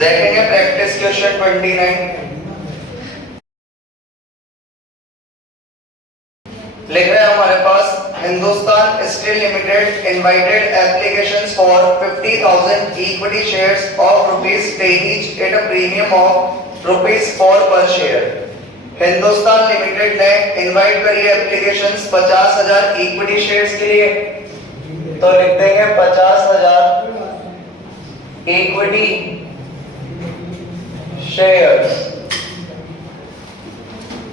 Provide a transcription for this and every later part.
देखेंगे practice question 29। लिख रहे हैं हमारे पास, Hindustan steel limited invited applications for 50,000 equity shares of ₹10 each at a premium of ₹4 पर शेयर। हिंदुस्तान लिमिटेड ने इनवाइट करी एप्लीकेशंस 50,000 इक्विटी शेयर्स के लिए, तो लिख देंगे 50,000 इक्विटी शेयर्स।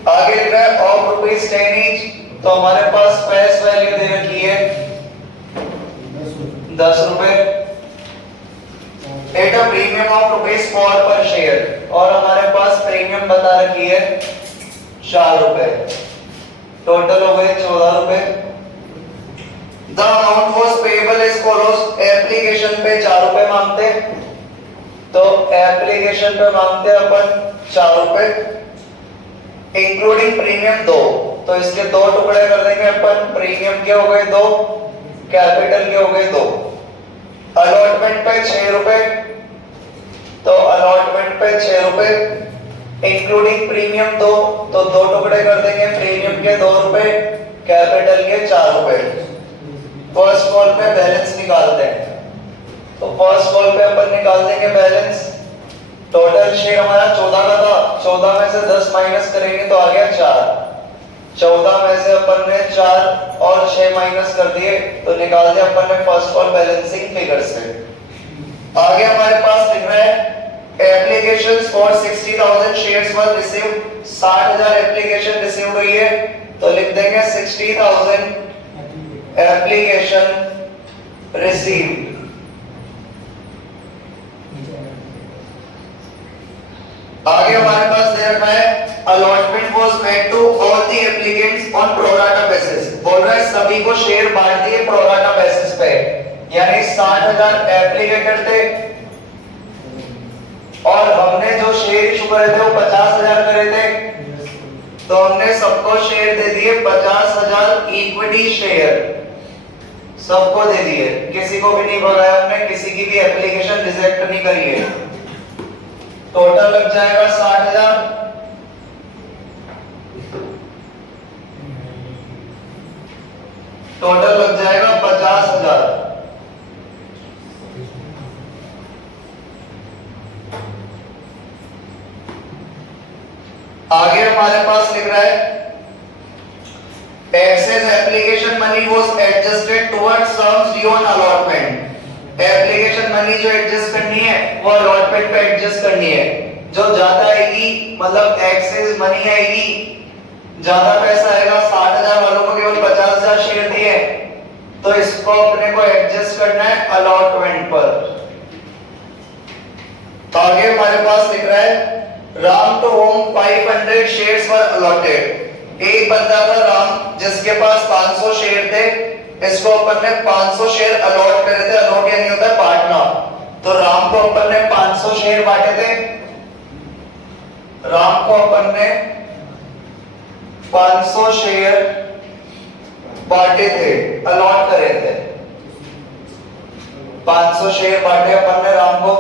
आगे लिख रहा है ऑफ ₹10 each, तो हमारे पास फेस वैल्यू दे रखी है 10 रुपए एट अ प्रीमियम ऑफ ₹4 पर शेयर, और हमारे पास प्रीमियम बता रखी है 4 रुपए। टोटल हो गए 14 रुपए। The amount was payable is follows. Application पे 4 रुपए मांगते, तो एप्लीकेशन पे मांगते अपन 4 रुपए इंक्लूडिंग प्रीमियम 2, तो इसके 2 टुकड़े कर देंगे अपन। प्रीमियम के हो गए 2, कैपिटल के हो गए 2। अलॉटमेंट पे 6 रुपए, तो अलॉटमेंट पे 6 रुपए इंक्लूडिंग प्रीमियम 2, तो 2 टुकड़े कर देंगे। प्रीमियम के 2 रुपए, कैपिटल के 4 रुपए। फर्स्ट कॉल पे बैलेंस निकालते हैं, तो फर्स्ट कॉल पे अपन निकाल देंगे बैलेंस। टोटल शेयर हमारा 14 का था, 14 में से 10 माइनस करेंगे तो आ गया 4। 14 में से अपन ने 4 और 6 माइनस कर दिए, तो निकाल दिया अपन ने फर्स्ट कॉल बैलेंसिंग फिगर से। आगे हमारे पास लिख रहा है applications for 60,000 shares were received. 60,000 application receive हुई है, तो लिख देंगे 60,000 एप्लीकेशन रिसीव्ड। आगे हमारे पास दे रखा है allotment was made to all the applicants on pro rata basis. बोल रहा है सभी को शेयर बांट दिए प्रोराटा बेसिस पे, यानी 60,000 एप्लीकेटर थे और हमने जो शेयर इशू करे थे वो 50,000 करे थे, तो हमने सबको शेयर दे दिए 50,000 इक्विटी शेयर, सबको दे दिए, किसी को भी नहीं भगाया हमने, किसी की भी एप्लीकेशन रिजेक्ट नहीं करी है। टोटल लग जाएगा 60,000। टोटल लग जाएगा 50,000। आगे हमारे पास लिख रहा है excess application money was adjusted towards sums due on allotment. Application money जो एडजस्ट करनी है वो अलॉटमेंट पे एडजस्ट करनी है। जो ज्यादा आएगी मतलब एक्सेस मनी आएगी, ज्यादा पैसा आएगा, 60,000 वालों को केवल 50,000 शेयर दिए, तो इसको अपने को एडजस्ट करना है अलॉटमेंट पर। आगे हमारे पास लिख रहा है Ram to whom 500 shares were allotted. एक बंदा था राम जिसके पास 500 शेयर थे, इसको अपन ने 500 शेयर अलॉट करे थे। अलॉट यानी होता है बांटना, तो राम को अपन ने 500 शेयर बांटे थे। राम को अपन ने 500 शेयर बांटे थे, अलॉट करे थे। 500 शेयर बांटे अपन ने राम को।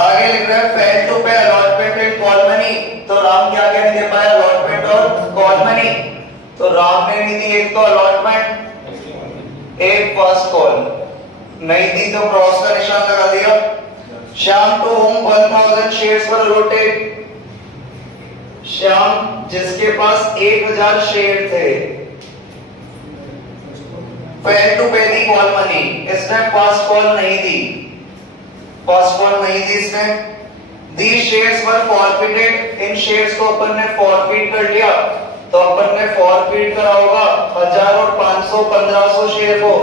आगे लिख रहा है फेल टू पे अलॉटमेंट एंड कॉल मनी, तो राम क्या क्या नहीं दे पाया, अलॉटमेंट और कॉल मनी। तो राम ने नहीं दी एक तो अलॉटमेंट, एक फर्स्ट कॉल नहीं दी, तो क्रॉस का निशान लगा दिया। Shyam to whom 1000 shares were allotted. Shyam जिसके पास 1000 शेयर थे, fail to pay the call money, इसने फर्स्ट कॉल नहीं दी, फर्स्ट कॉल नहीं दी इसने। दी शेयर्स वर फॉरफिटेड, इन शेयर्स को अपन ने फॉरफिट कर लिया, तो अपन ने फॉरफिट करा होगा 1000 और 500 1500 शेयर को,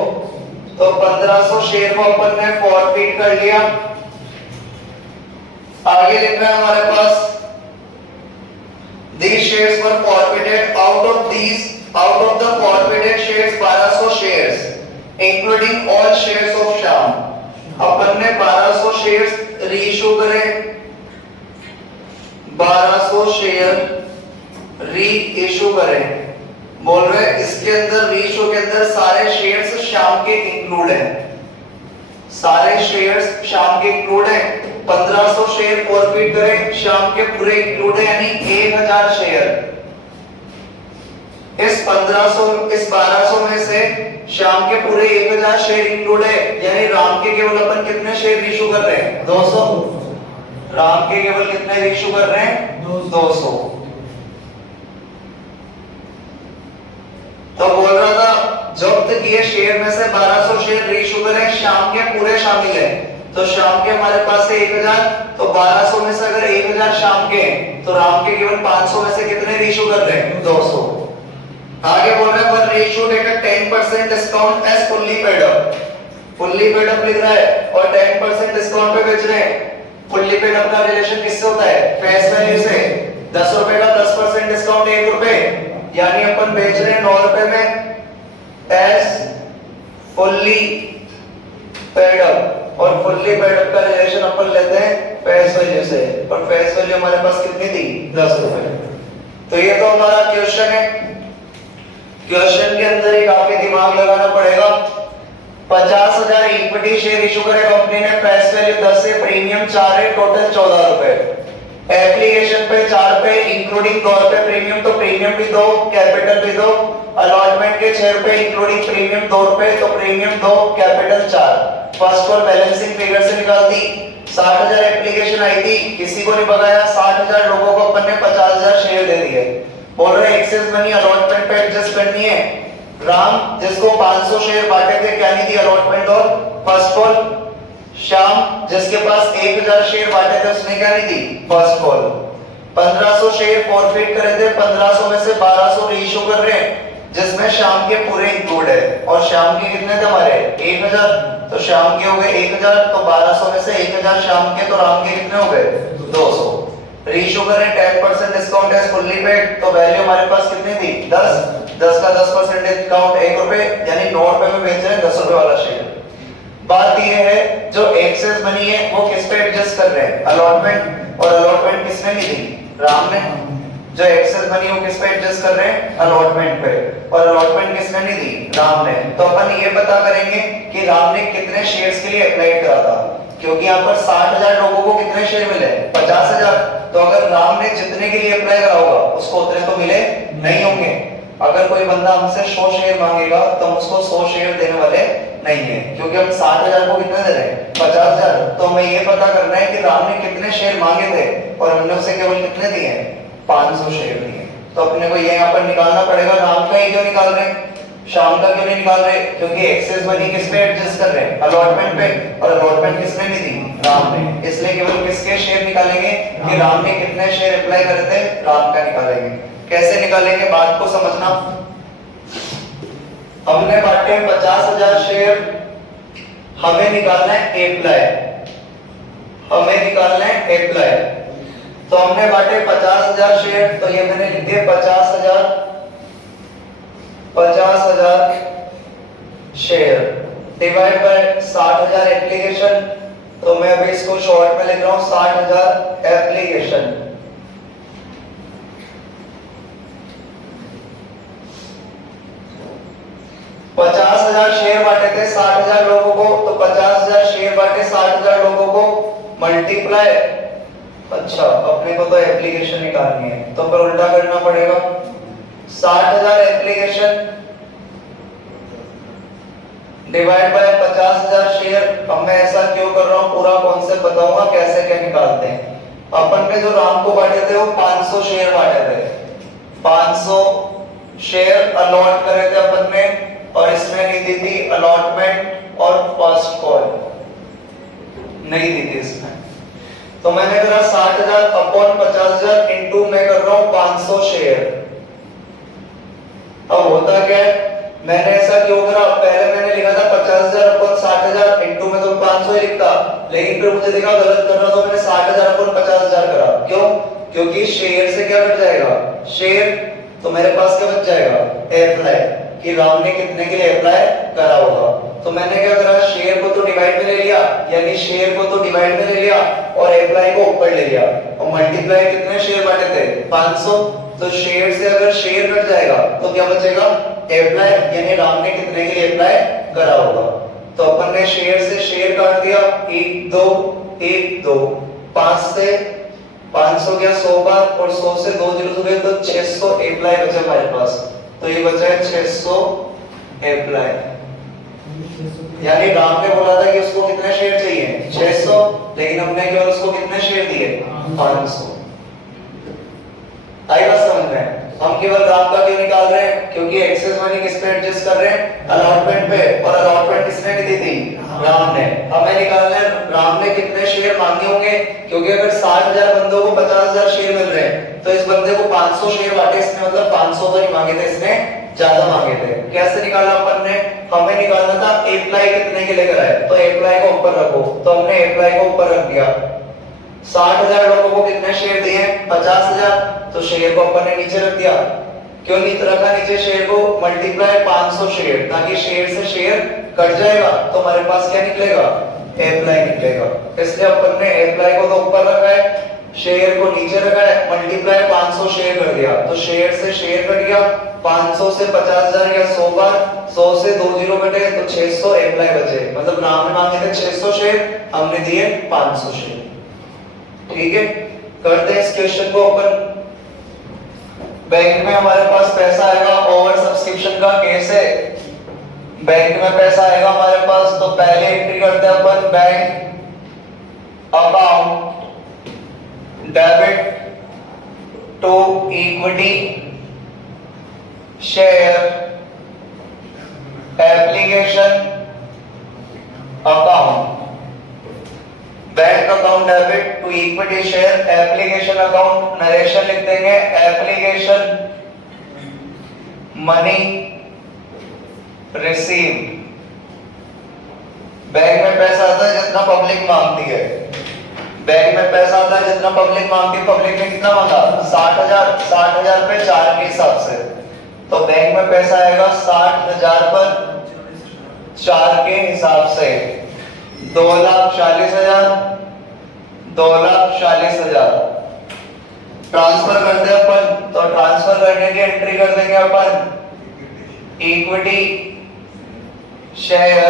तो 1500 शेयर को अपन ने फॉरफिट कर लिया। आगे लिख रहा है हमारे पास these shares were forfeited out of the forfeited shares 1200 shares including all shares of Shyam। अपन ने 1200 शेयर्स रीइशू करे, 1200 शेयर री इशू करें। बोल रहे इसके अंदर रीइशू के अंदर सारे शेयर्स श्याम के इंक्लूड हैं, सारे शेयर्स श्याम के इंक्लूड हैं। 1500 शेयर फॉरफिट करें, शाम के पूरे इंक्लूड है यानी 1000 शेयर। इस 1500 इस 1200 में से शाम के पूरे 1000 शेयर इंक्लूड है, यानी राम के केवल अपन कितने शेयर इशू कर रहे हैं? 200। राम के केवल कितने इशू कर रहे हैं? 200। तो बोल रहा था जब्त किए शेयर में से 1200 शेयर रीइशू करें, शाम के पूरे शामिल है। तो शाम के हमारे पास है 1000, तो 1200 में से अगर 1000 शाम के हैं तो राम के केवल 500 में से कितने रीइशू कर रहे हैं? 200। आगे बोल रहे हैं पर reissue take a 10% discount as fully paid up. Fully paid up लिख रहा है और 10% डिस्काउंट पे बेच रहे हैं। फुल्ली पेड अप का रिलेशन किससे होता है? फेस वैल्यू से। 10 रुपए का 10% डिस्काउंट 1 रुपए, यानी अपन बेच रहे हैं 9 रुपए में एज फुल्ली पेड अप। और फुल्ली पेड अप का रिलेशन अपन लेते हैं फेस वैल्यू से, और फेस वैल्यू हमारे पास कितनी थी? 10 रुपए। तो ये तो हमारा क्वेश्चन है। क्वेश्चन के अंदर ही काफी दिमाग लगाना पड़ेगा। 50,000 इक्विटी शेयर इशू करे कंपनी ने, फेस वैल्यू 10 है, प्रीमियम 4 है, टोटल 14 रुपए। एप्लीकेशन पे 4 पे इंक्लूडिंग 2 रुपए प्रीमियम, तो प्रीमियम भी 2, कैपिटल भी 2। अलॉटमेंट के 6 रुपए इंक्लूडिंग प्रीमियम 2 रुपए, तो प्रीमियम 2, कैपिटल 4। फर्स्ट और बैलेंसिंग फिगर से निकाल दी। 60,000 एप्लीकेशन आई थी, किसी को नहीं भगाया, 60,000 लोगों को अपन ने 50,000 शेयर दे दिए। बोल रहे एक्सेस मनी अलॉटमेंट पे एडजस्ट करनी है। राम जिसको 500 शेयर बांटे थे, क्या नहीं थी अलॉटमेंट, और फर्स्ट कॉल। श्याम जिसके पास 1000 शेयर बांटे थे, उसने क्या नहीं दी? First call. 1500 शेयर फॉरफिट करे थे, 1500 में से 1200 रीइशू कर रहे हैं, जिसमें शाम के पूरे इंक्लूड है। और शाम के कितने थे हमारे? 1000। तो शाम के हो गए 1000, तो 1200 में से 1000 शाम के, तो राम के कितने हो गए? 200। रीइशू करें 10% डिस्काउंट एज फुल्ली पेड, तो वैल्यू हमारे पास कितनी थी? 10। 10 का 10% डिस्काउंट 1 रुपए, यानी 9 रुपए में बेच रहे हैं 10 रुपए वाला शेयर। बात ये है जो एक्सेस मनी है वो किस पे एडजस्ट कर रहे हैं? अलॉटमेंट। और अलॉटमेंट किसने दी थी? राम ने। जो एक्सेस मनी वो किस पे एडजस्ट कर रहे हैं? अलॉटमेंट पे। और अलॉटमेंट किसने नहीं दी? राम ने। तो अपन ये पता करेंगे कि राम ने कितने शेयर्स के लिए अप्लाई करा था, क्योंकि यहाँ पर 60,000 लोगों को कितने शेयर मिले? 50,000। तो अगर राम ने जितने के लिए अप्लाई करा होगा उसको उतने तो मिले नहीं होंगे। अगर कोई बंदा हमसे 100 शेयर मांगेगा तो हम उसको 100 शेयर देने वाले नहीं है, क्योंकि हम 60,000 को कितने दे रहे हैं? 50,000। तो हमें ये पता करना है कि राम ने कितने शेयर मांगे थे और हमने उसे केवल कितने दिए हैं? 500 शेयर दिए। तो अपने को ये यहाँ पर निकालना पड़ेगा। राम का ही क्यों निकाल रहे हैं, शाम का क्यों नहीं निकाल रहे? क्योंकि एक्सेस मनी किस पे एडजस्ट कर रहे हैं? अलॉटमेंट पे। और अलॉटमेंट किसने नहीं दी? राम ने। इसलिए केवल किसके शेयर निकालेंगे कि राम ने कितने शेयर अप्लाई करे थे? राम का निकालेंगे। कैसे निकालेंगे बात को समझना। हमने बांटे 50,000 शेयर, हमें निकालना है अप्लाई। हमें निकालना है अप्लाई। तो हमने बांटे 50,000 शेयर, तो ये मैंने लिख दिए 50,000 शेयर डिवाइड बाय 60,000 एप्लीकेशन। तो मैं अभी इसको शॉर्ट में लिख रहा हूं 60,000 एप्लीकेशन। पचास 50,000 शेयर बांटे थे 60,000 लोगों को, तो 50,000 शेयर बांटे 60,000 लोगों को, मल्टीप्लाई। अच्छा अपने को तो एप्लीकेशन निकालनी है, तो फिर उल्टा करना पड़ेगा। 60,000 एप्लीकेशन डिवाइड बाय 50,000 शेयर। अब मैं ऐसा क्यों कर रहा हूं, पूरा कॉन्सेप्ट बताऊंगा कैसे क्या निकालते हैं। अपन ने जो राम को बांटे थे वो 500 शेयर बांटे थे। 500 शेयर अलॉट करे थे अपन ने, और इसमें नहीं दी थी अलॉटमेंट और फर्स्ट कॉल, नहीं दी थी इसमें। तो मैंने करा 60,000 अपॉन 50,000 इंटू मैं कर रहा हूं 500 शेयर। अब होता क्या है, मैंने ऐसा क्यों करा, पहले मैंने लिखा था 50,000 अपॉन 60,000 इंटू में तो 500 ही लिखता, लेकिन फिर मुझे देखा गलत कर रहा, तो मैंने 60,000 अपॉन 50,000 करा। क्यों? क्योंकि शेयर से क्या बच जाएगा? शेयर। तो मेरे पास क्या बच जाएगा? अप्लाई, कि राम ने कितने के लिए अप्लाई करा होगा। तो मैंने क्या करा, शेयर को तो डिवाइड में ले लिया, यानी शेयर को तो डिवाइड में ले लिया और अप्लाई को ऊपर ले लिया, और मल्टीप्लाई कितने शेयर बांटे थे? 500। तो शेयर से अगर शेयर कट जाएगा तो क्या बचेगा? अप्लाई, यानी राम ने कितने के लिए अप्लाई करा होगा। तो अपन ने शेयर से शेयर काट दिया, 1 2 1 2 5 से 500 गया 100 बार और 100 से 2 जीरो हो गए तो 600 अप्लाई बचा हमारे पास। तो ये बचा है 600 अप्लाई। यानी राम ने बोला था कि उसको कितने शेयर चाहिए 600, लेकिन हमने केवल उसको कितने शेयर दिए 500। आई बात समझ में? हम केवल राम का क्यों निकाल रहे हैं? क्योंकि एक्सेस मनी किस पे एडजस्ट कर रहे हैं अलॉटमेंट पे, और अलॉटमेंट किसने दी थी राम ने। हमें निकालना है राम ने कितने शेयर मांगे होंगे, क्योंकि अगर 60,000 बंदों को 50,000 शेयर मिल रहे हैं तो इस बंदे को 500 शेयर बांटे इसने, मतलब 500 तो नहीं मांगे थे इसने, ज्यादा मांगे थे। कैसे निकाला अपन ने? हमें निकालना था अप्लाई कितने के लेकर आए, तो अप्लाई को ऊपर रखो, तो हमने अप्लाई को ऊपर रख दिया। 60,000 लोगों को कितने शेयर दिए 50,000, तो शेयर को अपन ने नीचे रख दिया। क्यों नीचे रखा नीचे शेयर को? मल्टीप्लाई 500 शेयर, ताकि शेयर से शेयर कट जाएगा तो हमारे पास क्या निकलेगा अप्लाई निकलेगा। इसलिए अपन ने अप्लाई को तो ऊपर रखा है, शेयर को नीचे रखा है, मल्टीप्लाई 500 शेयर कर दिया, तो शेयर से शेयर कट गया। 500 से 50,000 या 100 बार, 100 से 2 जीरो कटे तो 600 अप्लाई बचे। मतलब राम ने मांगे थे 600 शेयर, हमने दिए 500 शेयर। ठीक है, करते हैं इस क्वेश्चन को अपन। बैंक में हमारे पास पैसा आएगा, ओवर सब्सक्रिप्शन का केस है, बैंक में पैसा आएगा हमारे पास, तो पहले एंट्री करते हैं अपन bank account debit to equity share application account. Bank account debit to equity share application account, narration लिख देंगे एप्लीकेशन मनी रिसीव। बैंक में पैसा आता है जितना पब्लिक मांगती है, बैंक में पैसा आता है जितना पब्लिक मांगती है। पब्लिक ने कितना मांगा 60,000, 60,000 पे 4 के हिसाब से, तो बैंक में पैसा आएगा 60,000 पर 4 के हिसाब से 2,40,000, 2,40,000 ट्रांसफर करते हैं अपन। तो ट्रांसफर करने की एंट्री कर देंगे अपन equity share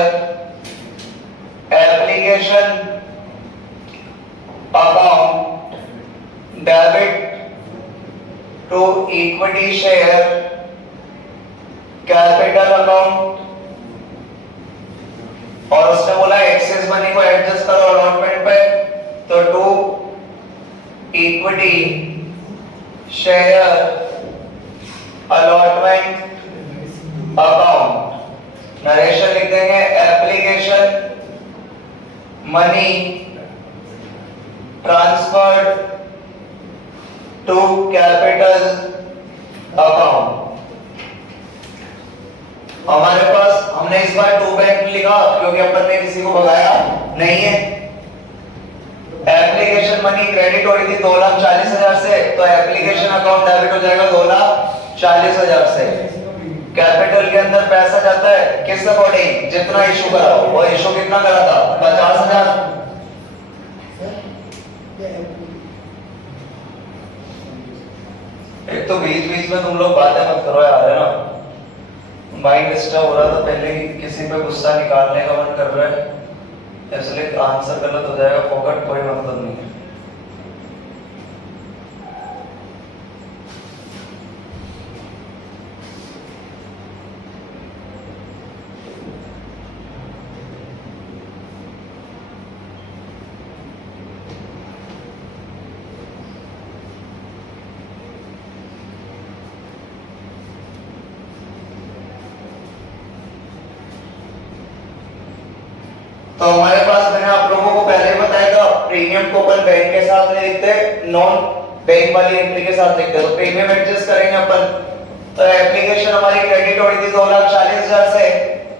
application account debit to equity share capital account, और उसने बोला एक्सेस मनी को एडजस्ट करो अलॉटमेंट पे, तो to equity share allotment account, narration लिख देंगे application money transferred to capital account. हमारे पास हमने इस बार टू बैंक लिखा क्योंकि अपन ने किसी को भगाया नहीं है। एप्लीकेशन मनी क्रेडिट हो रही थी 2,40,000 से, तो एप्लीकेशन अकाउंट डेबिट हो जाएगा 2,40,000 से। कैपिटल के अंदर पैसा जाता है किस अकॉर्डिंग, जितना इशू करा हो, और इशू कितना करा था 50,000। एक तो बीच बीच में तुम लोग बातें मत करो यार, है ना, माइंड डिस्टर्ब हो रहा था, पहले ही किसी पे गुस्सा निकालने का मन कर रहा है, इसलिए आंसर गलत हो जाएगा, फोकट कोई मतलब नहीं है। तो हमारे पास मैंने आप लोगों को पहले बताया था प्रीमियम को अपन बैंक के साथ नहीं लिखते, नॉन बैंक वाली एंट्री के साथ लिखते हैं। तो प्रीमियम एडजस्ट करेंगे अपन। तो एप्लीकेशन हमारी क्रेडिट हो रही थी 2,40,000 से,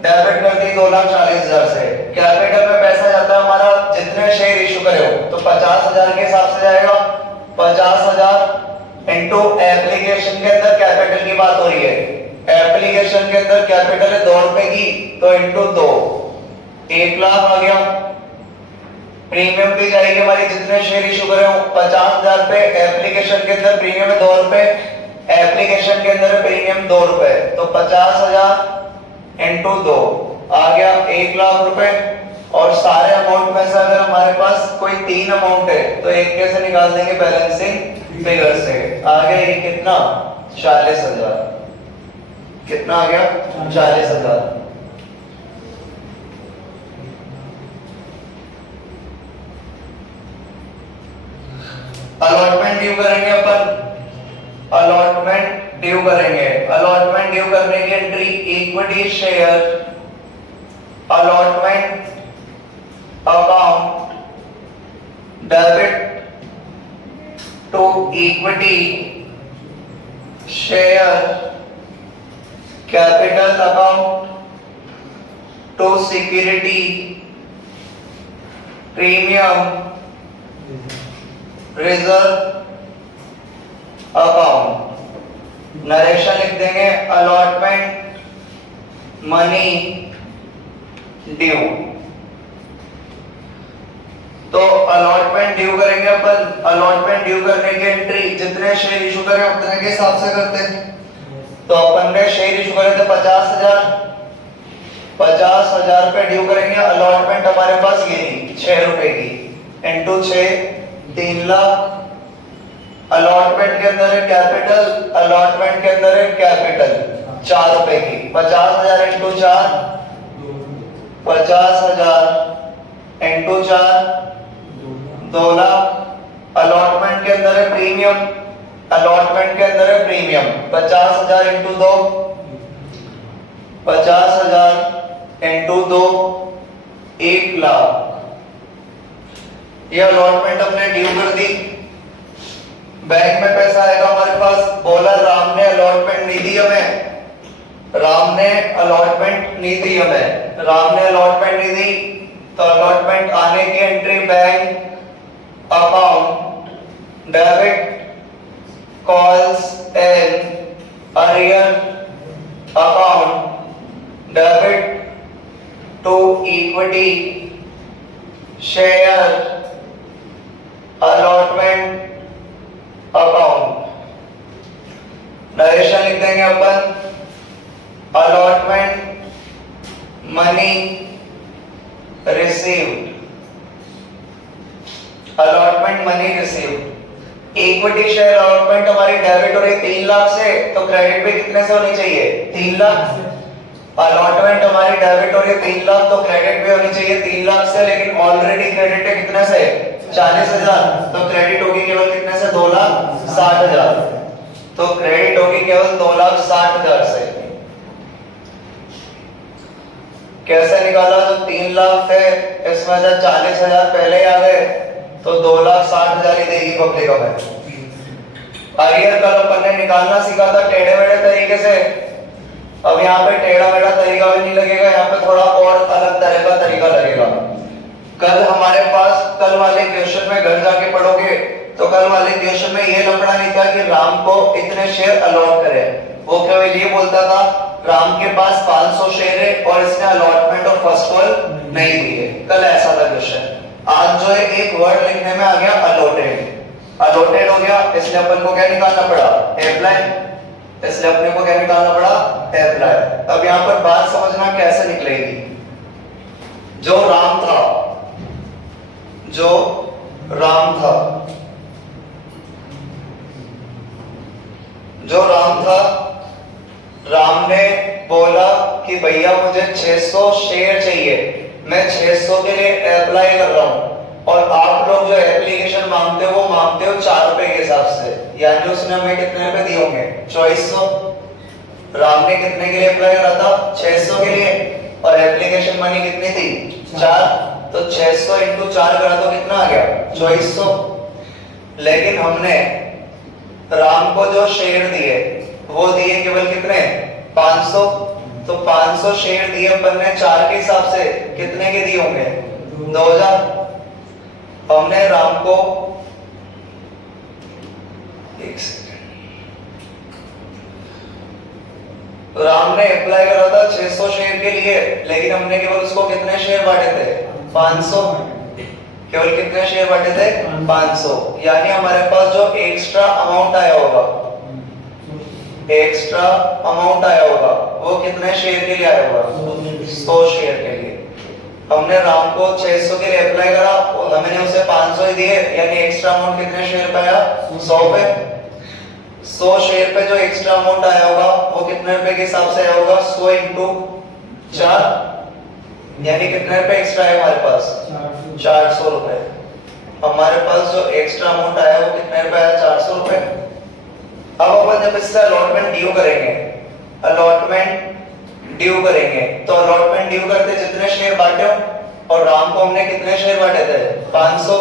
डेबिट कर दी 2,40,000 से। कैपिटल में पैसा जाता है हमारा जितने शेयर इशू करे हो, तो 50,000 के हिसाब से जाएगा। 50,000 इनटू एप्लीकेशन के अंदर कैपिटल की बात हो रही है, एप्लीकेशन के अंदर कैपिटल है 2 रुपए की, तो इनटू 2 1 लाख आ गया। प्रीमियम भी जाएगी हमारी जितने शेयर इशू करे हो 50,000 पे, एप्लीकेशन के अंदर प्रीमियम है 2 रुपए, एप्लीकेशन के अंदर प्रीमियम 2 रुपए, तो 50,000 इनटू 2 आ गया 1 लाख रुपए। और सारे अमाउंट में से अगर हमारे पास कोई कोई 3 अमाउंट है तो एक कैसे निकाल देंगे बैलेंसिंग फिगर से। आगे ये कितना 40,000, कितना आ गया 40,000। अलॉटमेंट ड्यू करेंगे अपन, अलॉटमेंट ड्यू करेंगे। अलॉटमेंट ड्यू करने की entry equity share allotment account debit to equity share capital account to security premium reserve account. Narration लिख देंगे अलॉटमेंट मनी ड्यू। तो अलॉटमेंट ड्यू करेंगे अपन, अलॉटमेंट ड्यू करने की एंट्री जितने शेयर इशू करें उतने के हिसाब से करते हैं। तो अपन ने शेयर इशू करे थे 50,000, 50,000 पे ड्यू करेंगे। अलॉटमेंट हमारे पास ये 6 रुपए की इंटू 6 3 लाख। अलॉटमेंट के अंदर है कैपिटल, अलॉटमेंट के अंदर है कैपिटल 4 रुपए की। 50,000 इंटू 4, 50,000 इंटू 4 2 लाख। अलॉटमेंट के अंदर है प्रीमियम, अलॉटमेंट के अंदर है प्रीमियम 50,000 इंटू 2, 50,000 इंटू 2 1 लाख। ये अलॉटमेंट हमने ड्यू कर दी। बैंक में पैसा आएगा हमारे पास, बोला राम ने अलॉटमेंट नहीं दी हमें, राम ने अलॉटमेंट नहीं दी हमें, राम ने अलॉटमेंट नहीं दी। तो अलॉटमेंट आने की entry bank account debit calls in arrear account debit to equity share allotment account. Narration लिख देंगे अपन allotment money received, allotment money received. Equity share allotment हमारी डेबिट हो रही 3 लाख से, तो क्रेडिट भी कितने से होनी चाहिए 3 लाख। अलॉटमेंट हमारी डेबिट हो रही 3 लाख तो क्रेडिट भी होनी चाहिए 3 लाख से, लेकिन ऑलरेडी क्रेडिट है कितने से 40,000, तो क्रेडिट होगी केवल कितने से 2,60,000। तो क्रेडिट होगी केवल 2,60,000 से। कैसे निकाला? जो 3 लाख थे इसमें से 40,000 पहले ही आ गए तो 2,60,000 ही देगी पब्लिक हमें। अरियर कल अपन ने निकालना सीखा था टेढ़े मेढ़े तरीके से, अब यहाँ पे टेढ़ा मेढ़ा तरीका भी नहीं लगेगा, यहाँ पे थोड़ा और अलग तरह का तरीका लगेगा। कल हमारे पास कल वाले क्वेश्चन में घर जाके पढ़ोगे तो कल वाले क्वेश्चन में ये लफड़ा नहीं था कि राम को इतने शेयर अलॉट करे, वो केवल ये बोलता था राम के पास 500 शेयर है और इसने अलॉटमेंट और फर्स्ट कॉल नहीं दी है। कल ऐसा था क्वेश्चन। आज जो है एक वर्ड लिखने में आ गया अलॉटेड, अलॉटेड हो गया, इसलिए अपन को क्या निकालना पड़ा अप्लाई, इसलिए अपने को क्या निकालना पड़ा अप्लाई। अब यहाँ पर बात समझना कैसे निकलेगी। जो राम था, जो राम था, जो राम था, राम ने बोला कि भैया मुझे 600 शेयर चाहिए, मैं 600 के लिए अप्लाई कर रहा हूं, और आप लोग जो एप्लीकेशन मांगते हो वो मांगते हो 4 रुपए के हिसाब से, यानी उसने हमें कितने रुपए दिए होंगे 2400। राम ने कितने के लिए अप्लाई करा था 600 के लिए, और एप्लीकेशन मनी कितनी थी 4, तो 600 इंटू 4 करा तो कितना आ गया 2400। लेकिन हमने राम को जो शेयर दिए वो दिए केवल कितने 500, तो 500 शेयर दिए अपन ने 4 के हिसाब से, कितने के दिए होंगे 2000। हमने राम को एक सेकंड, राम ने अप्लाई करा था 600 शेयर के लिए, लेकिन हमने केवल उसको कितने शेयर बांटे थे 500, केवल कितने शेयर बांटे थे 500। यानी हमारे पास जो एक्स्ट्रा अमाउंट आया होगा, एक्स्ट्रा अमाउंट आया होगा वो कितने शेयर के लिए आया होगा 100 शेयर के लिए। हमने राम को 600 के लिए अप्लाई करा, हमने उसे 500 ही दिए, यानी एक्स्ट्रा अमाउंट कितने शेयर पे आया? 100 पे। 100 शेयर पे जो एक्स्ट्रा अमाउंट आया होगा वो कितने रुपए के हिसाब से आया होगा? 100 इंटू 4, यानी कितने रुपए एक्स्ट्रा है हमारे पास? 400 रुपए। हमारे पास जो एक्स्ट्रा अमाउंट आया वो कितने रुपए आया? 400 रुपए। अब अपन जब इससे अलॉटमेंट ड्यू करेंगे, अलॉटमेंट ड्यू करेंगे, तो अलॉटमेंट ड्यू करते जितने शेयर बांटे हो, और राम को हमने कितने शेयर बांटे थे? 500,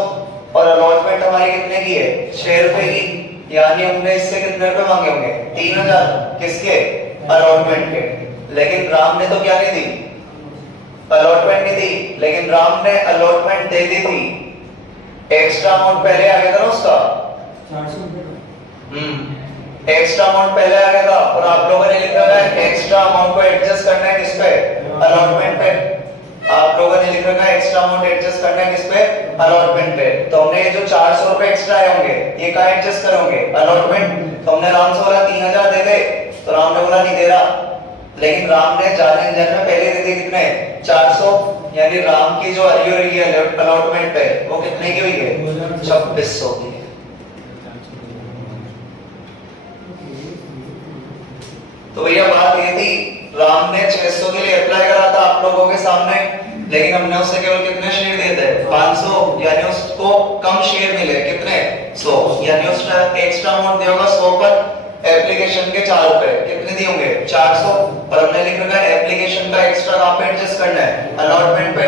और अलॉटमेंट हमारी कितने की है? 6 रुपए की, यानी हमने इससे कितने रुपए मांगे होंगे? 3000। किसके? अलॉटमेंट के। लेकिन राम ने तो क्या नहीं दी? अलॉटमेंट नहीं दी, लेकिन राम ने अलॉटमेंट दे दी थी। एक्स्ट्रा अमाउंट पहले आ गया था ना उसका, एक्स्ट्रा अमाउंट पहले आ गया था, और आप लोगों ने लिखा है एक्स्ट्रा अमाउंट को एडजस्ट करना है किस पे? अलॉटमेंट पे। आप लोगों ने लिखा है एक्स्ट्रा अमाउंट एडजस्ट करना है किस पे? अलॉटमेंट पे। तो हमने ये जो 400 रुपए एक्स्ट्रा आए होंगे ये कहाँ एडजस्ट करोगे? अलॉटमेंट। तो हमने राम से बोला 3000 दे दे, तो राम ने बोला नहीं दे रहा, लेकिन राम ने जाने अनजाने में पहले दे दी कितने? 400, यानी राम की जो अर्ली हो रही है अलॉटमेंट पे वो कितने की हुई है? 2600 की। तो भैया बात ये थी, राम ने 600 के लिए अप्लाई करा था आप लोगों के सामने, लेकिन हमने उससे केवल कितने शेयर दिए थे? 500, यानी उसको कम शेयर मिले कितने? 100, यानी उसने एक्स्ट्रा अमाउंट दिया होगा 100 पर। एप्लीकेशन के 4 रुपए कितने दिए होंगे? 400, और हमने लिख रखा है एप्लीकेशन का एक्स्ट्रा कहां पे एडजस्ट करना है? अलॉटमेंट पे।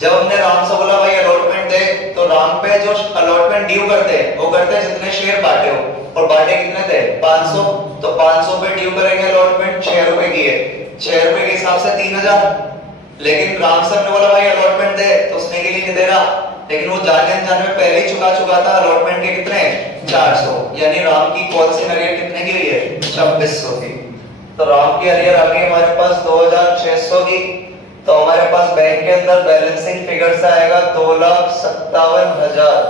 जब हमने राम से बोला भाई अलॉटमेंट दे, तो राम पे जो अलॉटमेंट ड्यू करते हैं वो करते हैं जितने शेयर बांटे हो, और बांटे कितने थे? 500, तो 500 पे ड्यू करेंगे अलॉटमेंट 6 रुपए की है, 6 रुपए के हिसाब से 3000। लेकिन राम सर ने बोला भाई अलॉटमेंट दे, तो उसने के लिए नहीं दे रहा, लेकिन वो जाने अनजाने में पहले ही चुका था अलॉटमेंट के कितने? 400, यानी राम की कॉल से अरियर कितने की हुई है? 2600 की। तो राम की अरियर आ गई हमारे पास 2600 की। तो हमारे पास बैंक के अंदर बैलेंसिंग फिगर से आएगा 2,57,000,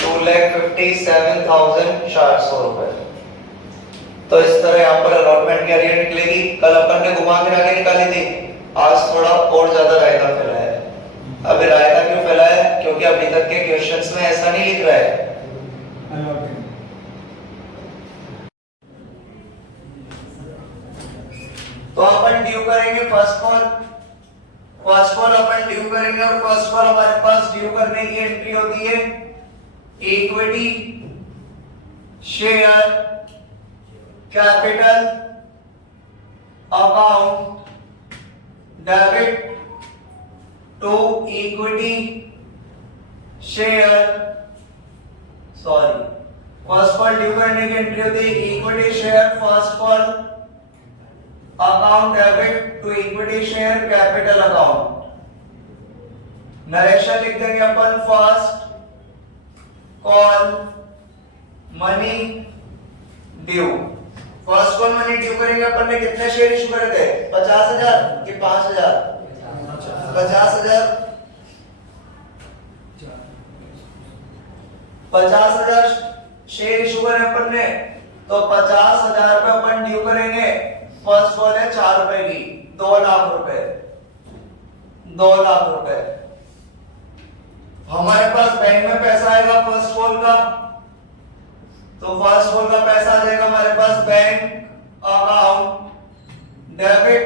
2,57,400 रुपए। तो इस तरह यहाँ पर अलॉटमेंट की अरियर निकलेगी। कल अपन ने घुमा फिरा के निकाली थी, आज थोड़ा और ज्यादा रायता फैला है। अब रायता क्यों फैला है? क्योंकि अभी तक के क्वेश्चंस में ऐसा नहीं लिख रहा है। तो अपन ड्यू करेंगे फर्स्ट कॉल, फर्स्ट कॉल अपन ड्यू करेंगे, और फर्स्ट कॉल हमारे पास ड्यू करने की एंट्री होती है equity share capital account debit to equity share, sorry first call due करने की एंट्री होती है equity share first call account debit to equity share capital account. Narration लिख देंगे अपन first call money due. First call money due करेंगे अपन ने कितने शेयर इशू करे थे? 50,000 कि 5,000? 50,000। 50,000 शेयर इशू करे अपन ने, तो 50,000 पे अपन ड्यू करेंगे। फर्स्ट कॉल है 4 रुपए की, 2 लाख रुपए, 2 लाख रुपए। हमारे पास बैंक में पैसा आएगा फर्स्ट कॉल का, तो फर्स्ट कॉल का पैसा आ जाएगा हमारे पास बैंक अकाउंट डेबिट।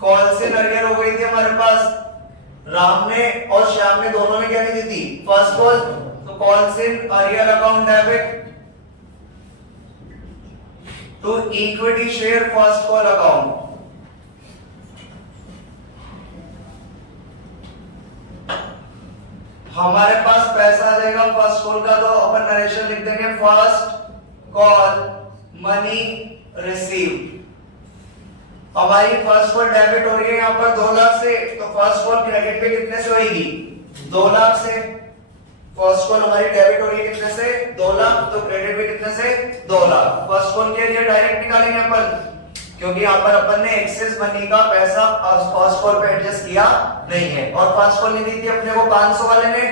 कॉल से अरियर हो गई थी हमारे पास, राम ने और श्याम ने दोनों ने क्या दी थी? फर्स्ट कॉल, तो कॉल से arrear account debit to equity share first call account. हमारे पास पैसा आ जाएगा फर्स्ट कॉल का, तो अपन नरेशन लिख देंगे फर्स्ट कॉल मनी रिसीव। हमारी फर्स्ट कॉल डेबिट हो रही है यहाँ पर 2 लाख से, तो फर्स्ट कॉल क्रेडिट पे कितने से होगी? 2 लाख से। फर्स्ट कॉल हमारी डेबिट हो रही है कितने से? 2 लाख, तो क्रेडिट पे कितने से? 2 लाख। फर्स्ट कॉल के लिए डायरेक्ट निकालेंगे अपन, क्योंकि यहाँ पर अपन ने एक्सेस मनी का पैसा फर्स्ट कॉल पे एडजस्ट किया नहीं है, और फर्स्ट कॉल नहीं दी थी अपने को 500 वाले ने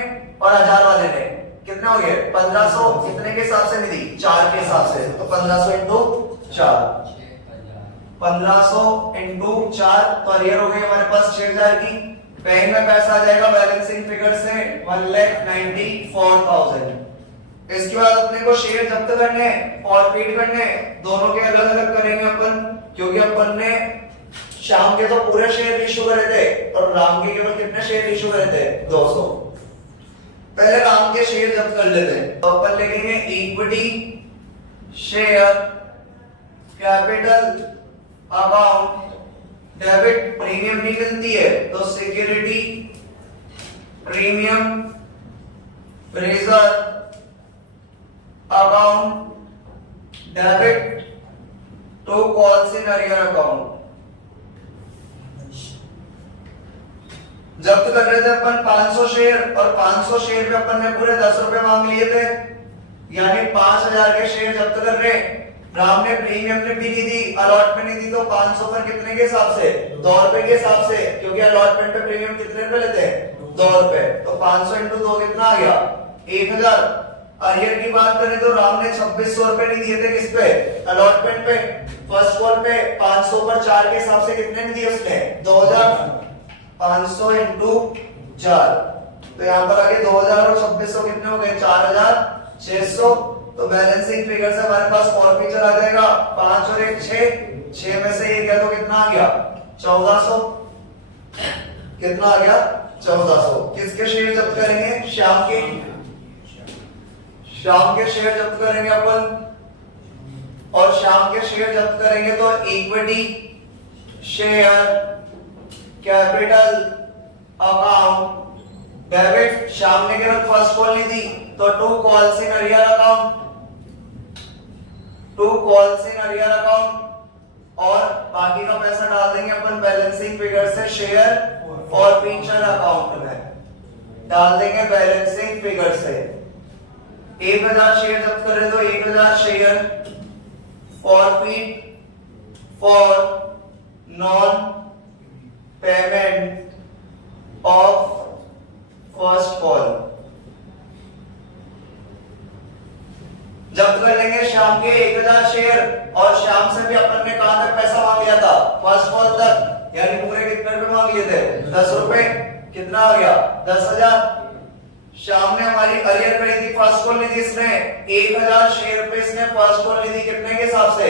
और 1000 वाले ने। कितने हो गए? 1500। कितने के हिसाब से नहीं दी? 4 के हिसाब से, तो 1500 इंटू 4, 1500 इंटू 4, तो अरियर हो गई हमारे पास 6000 की। बैंक में पैसा आ जाएगा बैलेंसिंग फिगर से 1,94,000। इसके बाद अपने को शेयर जब्त करने फॉरफिट करने, दोनों के अलग अलग करेंगे अपन, क्योंकि अपन ने शाम के तो पूरे शेयर इशू करे थे और राम के केवल कितने शेयर इशू करे थे? 200। पहले राम के शेयर जब्त कर लेते हैं। तो अपन लिखेंगे equity share capital account debit, premium भी मिलती है तो security premium reserve account debit to calls in arrear account. जब्त कर रहे थे अपन 500 शेयर और 500 शेयर पे अपन ने पूरे 10 रुपए मांग लिए थे, यानी 5000 के शेयर जब्त कर रहे। राम ने प्रीमियम ने भी नहीं दी, अलॉटमेंट नहीं दी, तो 500 पर कितने के हिसाब से? 2 रुपए के हिसाब से, क्योंकि अलॉटमेंट पे प्रीमियम कितने रुपए लेते हैं? 2 रुपए। तो 500 इंटू 2 कितना आ गया? 1000। अरियर की बात करें तो राम ने 2600 रुपए नहीं दिए थे किस पे? अलॉटमेंट पे। फर्स्ट कॉल पे 500 पर 4 के हिसाब से कितने नहीं दिए उसने? 2000। 500 इंटू 4, तो यहाँ पर आगे 2000 और 2600 कितने हो गए? 4600। तो बैलेंसिंग फिगर से हमारे पास फॉरफीचर आ जाएगा 5 और 1 6, 6 में से ये गया तो कितना आ गया? 1400। कितना आ गया? 1400। किसके शेयर जब्त करेंगे? श्याम के। श्याम के शेयर जब्त करेंगे अपन, और श्याम के शेयर जब्त करेंगे तो equity share capital account debit, Shyam ने केवल फर्स्ट कॉल नहीं दी तो 2 calls in arrear account, 2 calls in arrear account, और बाकी का पैसा डाल देंगे अपन बैलेंसिंग फिगर से शेयर फॉरफीचर अकाउंट में डाल देंगे बैलेंसिंग फिगर से। 1000 शेयर जब्त कर रहे तो 1000 share forfeit for non payment of first call. जब्त कर लेंगे शाम के 1000 शेयर, और शाम से भी अपन ने कहां तक पैसा मांग लिया था? फर्स्ट कॉल तक, यानी पूरे कितने रुपए मांग लिए थे? 10 रुपए। कितना आ गया? 10,000। शाम ने हमारी अरियर करी थी, फर्स्ट कॉल ली थी इसने 1000 शेयर पे, इसने फर्स्ट कॉल ली थी कितने के हिसाब से?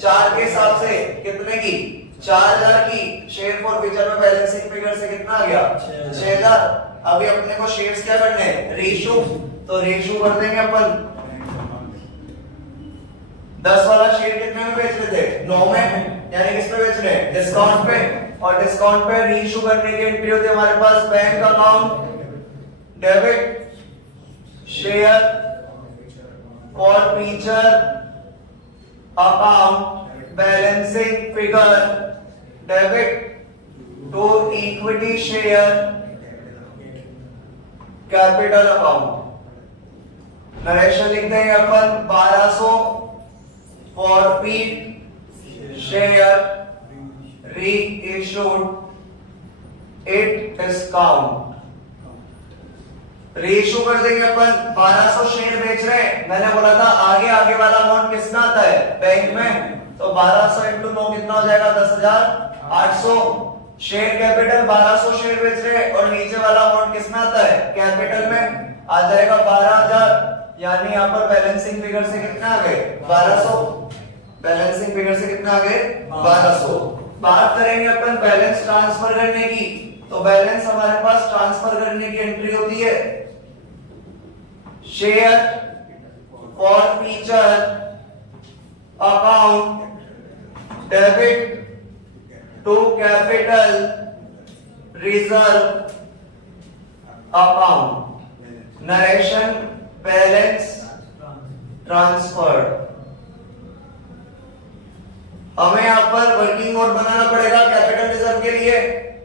4 के हिसाब से। कितने की? 4000 की। शेयर फॉरफीचर में बैलेंसिंग फिगर से कितना आ गया? 6000। अभी अपने को शेयर्स क्या करने हैं? रेशो। तो रेशो कर देंगे अपन। 10 वाला शेयर कितने में बेच रहे थे? 9 में, यानी किस पे बेच रहे हैं? डिस्काउंट पे। और डिस्काउंट पे रीइश्यू करने की एंट्री होती है हमारे पास bank account debit share forfeiture account balancing figure debit to equity share capital account. Narration लिख देंगे अपन 1200 forfeit share reissued at discount. Reissue कर देंगे अपन। 1200 शेयर बेच रहे हैं, मैंने बोला था आगे आगे वाला अमाउंट किसमें आता है? बैंक में। तो 1200 इंटू 9 कितना हो जाएगा? 10,800। शेयर कैपिटल 1200 शेयर बेच रहे हैं, और नीचे वाला अमाउंट किसमें आता है? कैपिटल में आ जाएगा 12000, यानी यहाँ पर बैलेंसिंग फिगर से कितना आ गए? 1200। बैलेंसिंग फिगर से कितना आ गए? 1200। बात करेंगे अपन बैलेंस ट्रांसफर करने की, तो बैलेंस हमारे पास ट्रांसफर करने की एंट्री होती है share forfeiture account debit to capital reserve account. Narration balance transfer. हमें यहां पर वर्किंग नोट बनाना पड़ेगा कैपिटल रिजर्व के लिए,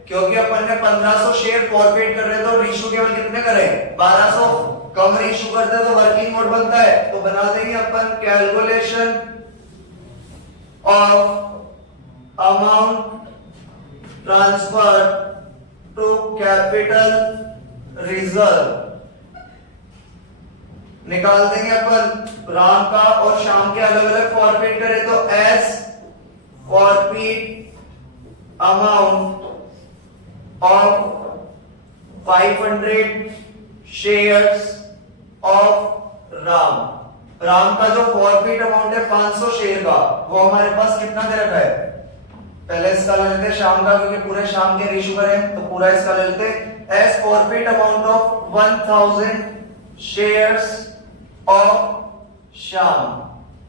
क्योंकि अपन ने 1500 शेयर फॉरफिट कर रहे तो रीइश्यू केवल कितने करें? 1200। कम रीइश्यू करते तो वर्किंग नोट बनता है, तो बना देंगे अपन calculation of amount transfer to capital reserve. निकाल देंगे अपन राम का और शाम के अलग अलग फॉरफिट करें तो S forfeit amount of 500 shares of Ram. Ram का जो फॉरफिट अमाउंट है 500 शेयर का, वो हमारे पास कितना दे रखा है? पहले इसका ले लेते शाम का, क्योंकि पूरे शाम के इशू करें तो पूरा इसका ले लेते। As forfeit amount of 1000 shares of Shyam.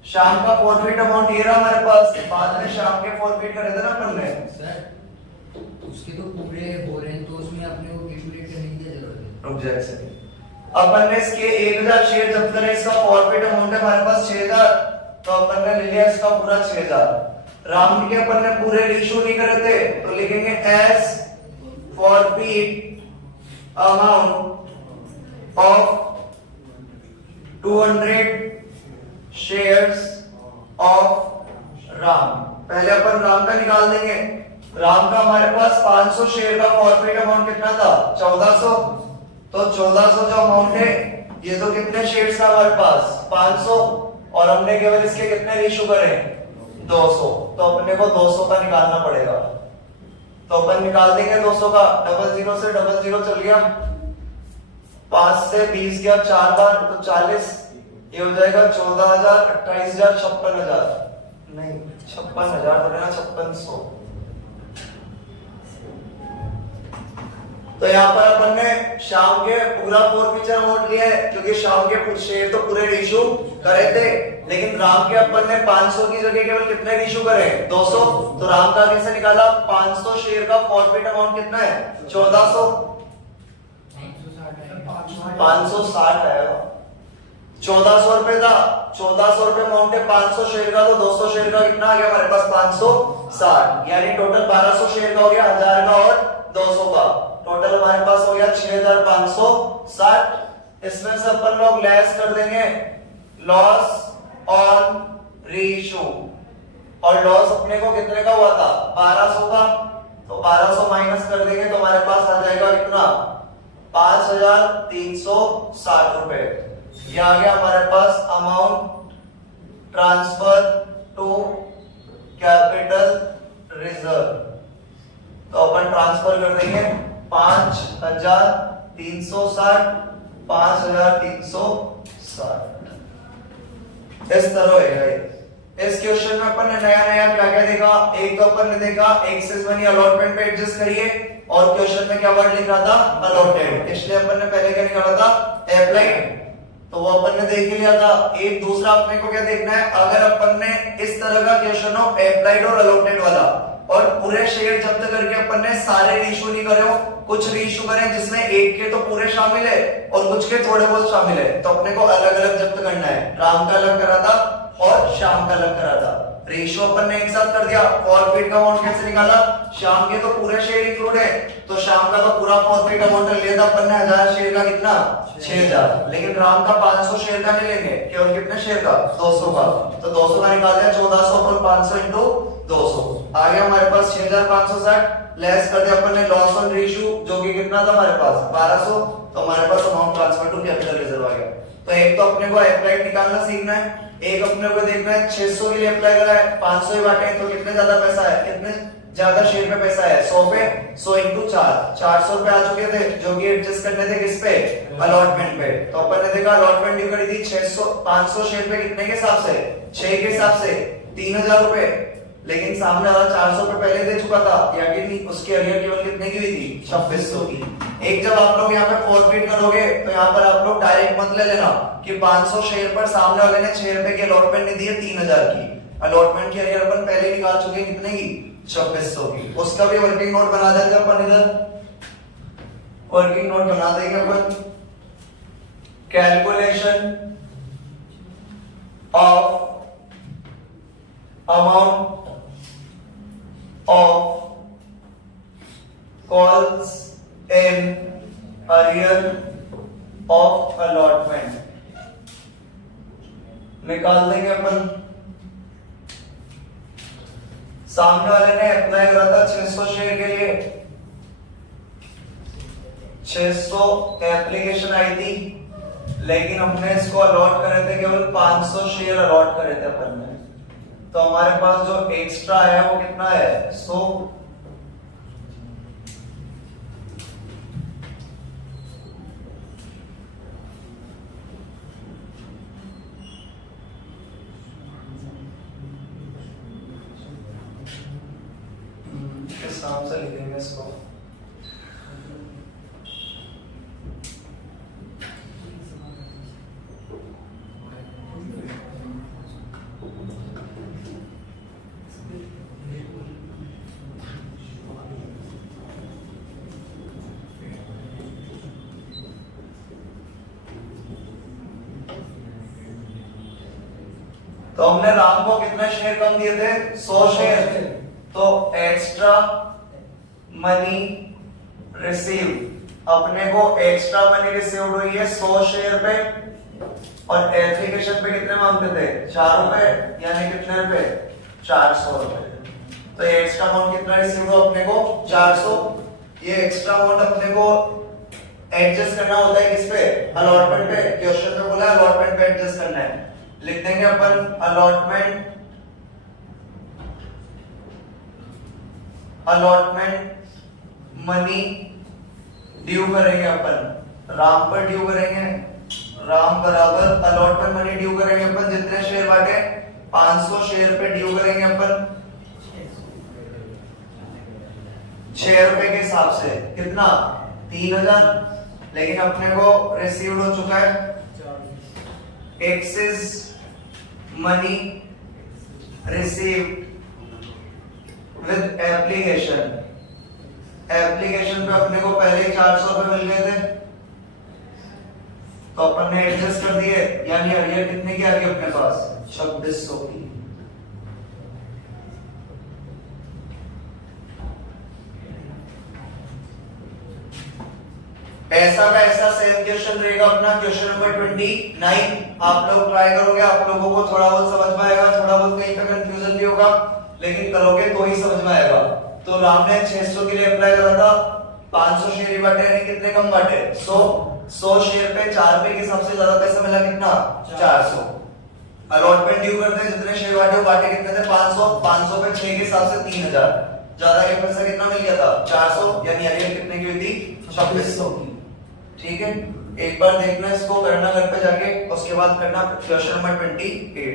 Shyam का फॉरफिट अमाउंट ये रहा हमारे पास। बाद में शाम के फॉरफिट करे थे ना अपन ने सर, उसके तो पूरे हो रहे हैं, तो उसमें अपने को कैलकुलेट करने की क्या जरूरत है? रुक जाए सर, अपन ने इसके 1000 शेयर जब करे, इसका फॉरफिट अमाउंट है हमारे पास 6000, तो अपन ने ले लिया इसका पूरा 6000। राम के अपन ने पूरे इशू नहीं करे थे, तो लिखेंगे as forfeit amount of 200 shares of Ram. पहले अपन राम का निकाल देंगे। राम का हमारे पास 500 शेयर का फॉरफिट अमाउंट कितना था? 1400। तो 1400 जो अमाउंट है, ये तो कितने शेयर्स था हमारे पास? 500, और हमने केवल इसके कितने इशू करे? 200। तो अपने को 200 का निकालना पड़ेगा। तो अपन निकाल देंगे 200 का। 00 से 00 चल गया, 5 से 20 गया 4 बार, तो 40। ये हो जाएगा 14,000, 28,000, 56,000। नहीं 56,000 हो रहा है, 5600। तो यहाँ पर अपन ने शाम के पूरा फॉरफिट अमाउंट लिया है, क्योंकि शाम के शेयर तो पूरे इशू करे थे, लेकिन राम के अपन ने 500 की जगह केवल कितने इशू करे? 200। तो राम का कैसे निकाला? 500 शेयर का फॉरफिट अमाउंट कितना है? 1400। 560 आएगा। 1400 रुपए था, 1400 रुपए अमाउंट है 500 शेयर का, तो 200 शेयर का कितना आ गया हमारे पास? 560। यानी टोटल 1200 शेयर का हो गया, 1000 का और 200 का। टोटल हमारे पास हो गया 6560। इसमें से अपन लोग लेस कर देंगे लॉस ऑन रीइशू, और लॉस अपने को कितने का हुआ था? 1200 का। तो 1200 माइनस कर देंगे तो हमारे पास आ जाएगा कितना? 5360 रुपए। ये आ गया हमारे पास amount transfer to capital reserve. तो अपन ट्रांसफर कर देंगे 5360, 5360। इस तरह है। इस क्वेश्चन में अपन ने नया क्या क्या देखा? एक तो अपन ने देखा एक्सेस मनी अलॉटमेंट पे एडजस्ट करिए, और क्वेश्चन में क्या वर्ड लिख रहा था? अलॉटेड। इसलिए अपन ने पहले क्या निकाला था? अप्लाइड। तो वो अपन ने देख लिया था। एक दूसरा अपने को क्या देखना है? अगर अपन ने इस तरह का क्वेश्चन हो अप्लाइड और अलॉटेड वाला, और पूरे शेयर जब्त करके अपन ने सारे रीइशू नहीं करे हो, कुछ रीइशू करे जिसमें एक के तो पूरे शामिल है और कुछ के थोड़े बहुत शामिल है, तो अपने को अलग अलग जब्त करना है। राम का अलग करा था और शाम का अलग करा था। रेशियो अपन ने एक साथ कर दिया। फॉरफिट का अमाउंट कैसे निकाला? शाम के तो पूरे शेयर इंक्लूड है, तो शाम का तो पूरा फॉरफिट अमाउंट लिया था अपन ने 1000 शेयर का। कितना? 6000। लेकिन राम का 500 शेयर का नहीं लेंगे, केवल कितने शेयर का? 200 का। तो 200 का निकाल दिया, 1400 पर 500 इंटू 200 आ गया हमारे पास 6560। लेस कर दिया अपन ने लॉस ऑन रीइशू, जो कि कितना था हमारे पास? 1200। तो हमारे पास amount transfer to capital reserve आ गया। तो एक तो अपने को अप्लाइड निकालना सीखना है, एक अपने को देखना है 600 के लिए अप्लाई करा है, 500 ही बांटे तो कितने ज्यादा पैसा है, कितने ज्यादा शेयर पे पैसा है? 100 पे 100 इंटू 4, 400 रुपए आ चुके थे, जो कि एडजस्ट करने थे किस पे? अलॉटमेंट पे। तो अपन ने देखा अलॉटमेंट ड्यू करी थी 600, 500 शेयर पे कितने के हिसाब से? 6 के हिसाब से 3000 रुपए। लेकिन सामने वाला 400 रुपए पहले दे चुका था, या कि नहीं? उसकी अरियर केवल कितने की हुई थी? 2600 की। एक जब आप लोग यहाँ पे फॉरफिट करोगे तो यहाँ पर आप लोग डायरेक्ट मत ले लेना कि 500 शेयर पर सामने वाले ने 6 रुपए की अलॉटमेंट नहीं दी है 3000 की। अलॉटमेंट की अरियर अपन पहले ही निकाल चुके हैं, कितने की? 2600 की। उसका भी वर्किंग नोट बना देंगे अपन, इधर वर्किंग नोट बना देंगे अपन। Calculation of amount of calls in arrear of allotment निकाल देंगे अपन। सामने वाले ने अप्लाई करा था 600 शेयर के लिए, 600 एप्लीकेशन आई थी, लेकिन हमने इसको अलॉट करे थे केवल 500 शेयर अलॉट करे थे अपन ने। तो हमारे पास जो एक्स्ट्रा है वो कितना है? 100। हिसाब से लिखेंगे इसको। तो हमने राम को कितने शेयर कम दिए थे? 100 शेयर। तो एक्स्ट्रा मनी रिसीव, अपने को एक्स्ट्रा मनी रिसीव हुई है 100 शेयर पे, और एप्लीकेशन पे कितने मांगते थे? 4 रुपए, यानी कितने रुपए? 400 रुपए। तो ये एक्स्ट्रा अमाउंट कितना रिसीव हुआ अपने को? 400। ये एक्स्ट्रा अमाउंट अपने को एडजस्ट करना होता है किस पे? अलॉटमेंट पे। क्वेश्चन में बोला अलॉटमेंट पे एडजस्ट करना है। लिख देंगे अपन अलॉटमेंट मनी ड्यू करेंगे अपन, राम पर ड्यू करेंगे। राम बराबर अलॉटमेंट मनी ड्यू करेंगे अपन, जितने शेयर बांटे 500 शेयर पे ड्यू करेंगे अपन 6 रुपए के हिसाब से। कितना? 3000। लेकिन अपने को रिसीव्ड हो चुका है excess money received with application. Application पे अपने को पहले ही 400 रुपए मिल गए थे, तो अपन ने एडजस्ट कर दिए, यानी अरियर कितने की आ गई अपने पास? 2600 की। ऐसा का ऐसा सेम क्वेश्चन रहेगा अपना क्वेश्चन नंबर 29। आप लोग ट्राई करोगे, आप लोगों को थोड़ा बहुत समझ में आएगा, थोड़ा बहुत कहीं पे कंफ्यूजन भी होगा, लेकिन करोगे तो ही समझ में आएगा। तो राम ने 600 के लिए अप्लाई करा था, 500 शेयर ही बांटे, यानी कितने कम बांटे? 100 शेयर पे 4 रुपए के हिसाब से ज्यादा पैसा मिला, कितना? 400। अलॉटमेंट ड्यू करते हैं, जितने शेयर बांटे वो बांटे कितने थे? 500। 500 पे 6 के हिसाब से 3000, ज्यादा के पैसा कितना मिल गया था? 400, यानी अरियर कितने की हुई थी? 2600 की। ठीक है, एक बार देखना इसको, करना घर पे जाके, उसके बाद करना क्वेश्चन नंबर 28।